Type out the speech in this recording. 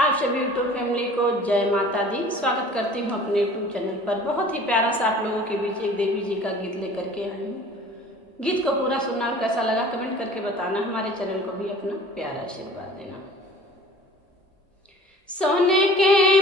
आप सभी YouTube family को जय माता दी। स्वागत करती हूँ अपने यूट्यूब चैनल पर। बहुत ही प्यारा सा आप लोगों के बीच एक देवी जी का गीत लेकर के आई हूँ। गीत को पूरा सुनना और कैसा लगा कमेंट करके बताना। हमारे चैनल को भी अपना प्यारा आशीर्वाद देना। सोने के